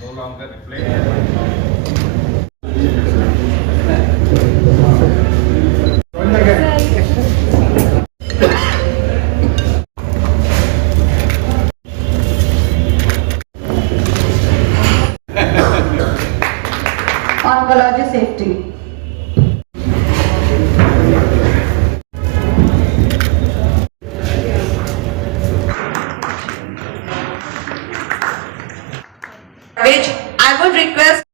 no longer reflect. Oncology safety. Which I would request.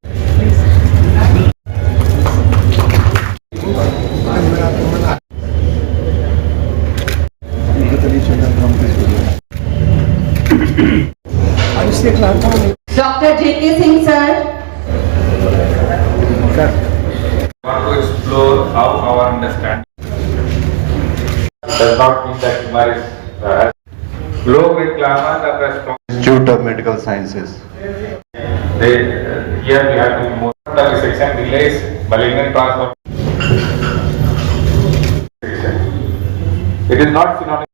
Dr. J.K. Singh sir. Want to explore how our understanding does not mean that humor is globe reclamers are the strong. Institute of Medical Sciences. Here we have to be more section delays malignant transformation. It is not synonymous.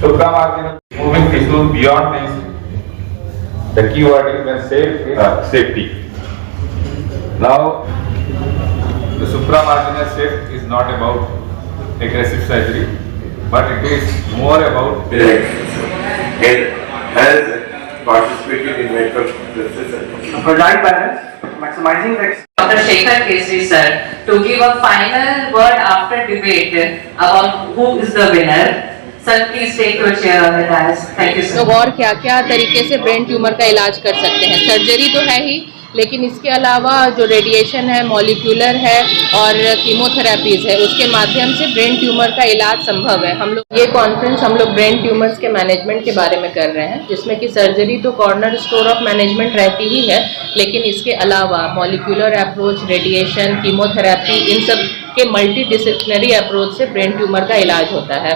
Supramarginal moving tissue beyond this. The key word is when safe is safety. Now, the supramarginal shift is not about aggressive surgery, but it is more about It has participated in medical research. Fragile balance, maximizing the Dr. Shekhar Kesri sir to give a final word after debate about who is the winner. Sir, please take your chair on the dais. Thank you, sir. तो और क्या क्या तरीके से brain tumour का इलाज कर सकते हैं? सर्जरी तो है ही, लेकिन इसके अलावा जो रेडिएशन है, मॉलिक्यूलर है और कीमोथेरेपीज है, उसके माध्यम से ब्रेन ट्यूमर का इलाज संभव है। हम लोग ये कॉन्फ्रेंस हम लोग ब्रेन ट्यूमर्स के मैनेजमेंट के बारे में कर रहे हैं, जिसमें कि सर्जरी तो कॉर्नर स्टोर ऑफ मैनेजमेंट रहती ही है, लेकिन इसके अलावा मॉलिक्यूलर अप्रोच, रेडिएशन, कीमोथेरेपी, इन सब के मल्टी डिसिप्लिनरी अप्रोच से ब्रेन ट्यूमर का इलाज होता है।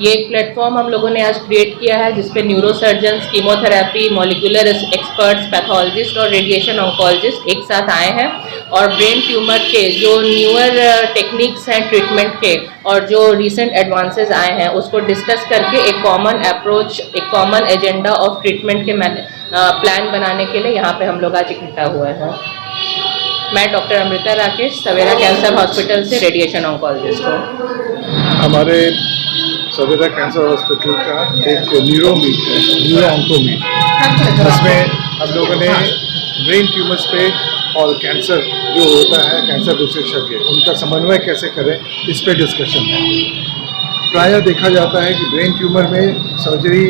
ये एक प्लेटफॉर्म हम लोगों ने आज क्रिएट किया है, जिसपे neurosurgeons, chemotherapy, molecular experts, pathologist और रेडिएशन ऑन्कोलॉजिस्ट एक साथ आए हैं और ब्रेन ट्यूमर के जो न्यूअर टेक्निक्स हैं ट्रीटमेंट के और जो रिसेंट एडवांसेस आए हैं उसको डिस्कस करके एक कॉमन अप्रोच, एक कॉमन एजेंडा ऑफ ट्रीटमेंट के प्लान बनाने के लिए यहाँ पे हम लोग आज इकट्ठा हुए हैं। मैं डॉक्टर अमृता राकेश, सवेरा कैंसर हॉस्पिटल से रेडिएशन ऑन्कोलॉजिस्ट हूँ। हमारे सवेरा कैंसर हॉस्पिटल का एक न्यूरो मीट है, न्यूरो ऑन्को मीट, जिसमें हम लोगों ने ब्रेन ट्यूमर्स पे और कैंसर जो होता है, कैंसर विशेषज्ञ उनका समन्वय कैसे करें, इस पे डिस्कशन है। प्रायः देखा जाता है कि ब्रेन ट्यूमर में सर्जरी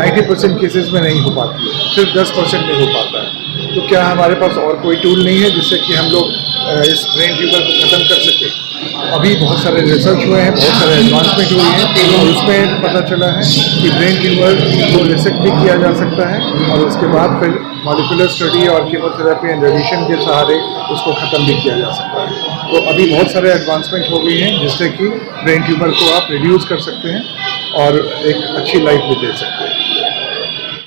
90% केसेस में नहीं हो पाती है, सिर्फ 10% में हो पाता है। तो क्या हमारे पास और कोई टूल नहीं है जिससे कि हम लोग इस ब्रेन ट्यूमर को ख़त्म कर सकें? अभी बहुत सारे रिसर्च हुए हैं, बहुत सारे एडवांसमेंट हुई हैं और उसमें पता चला है कि ब्रेन ट्यूमर को रिसेक्ट भी किया जा सकता है और उसके बाद फिर मॉलिक्यूलर स्टडी और कीमोथेरेपी एंड रेडिएशन के सहारे उसको ख़त्म भी किया जा सकता है। तो अभी बहुत सारे एडवांसमेंट हो गई हैं जिससे कि ब्रेन ट्यूमर को आप रिड्यूस कर सकते हैं और एक अच्छी लाइफ भी दे सकते हैं।